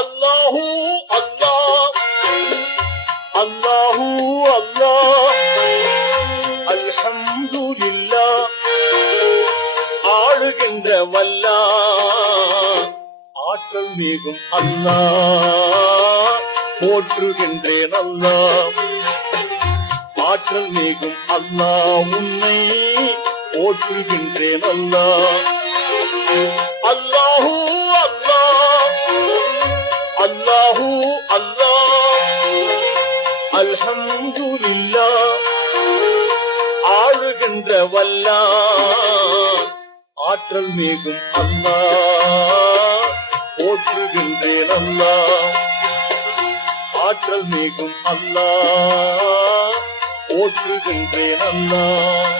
അല്ലാഹു അല്ലാ അല്ലാഹു അല്ലാ അൽഹംദുലില്ല ആളുകണ്ട വല്ല ആക്കൾ മേകും അല്ലാ போற்றுகின்றேன் அல்லா ஆற்றல் நீகும் அல்லா உன்னை போற்றுகின்றேன் அல்லா அல்லாஹூ அல்லாஹு அல்லா அல்ஹம்து இல்லா ஆளுகின்ற வல்லா ஆற்றல் மேகும் அல்லா போற்றுகின்றேன் அல்லா ஆற்றல் மேகும் அல்லா போற்றுகின்றேன் அல்லா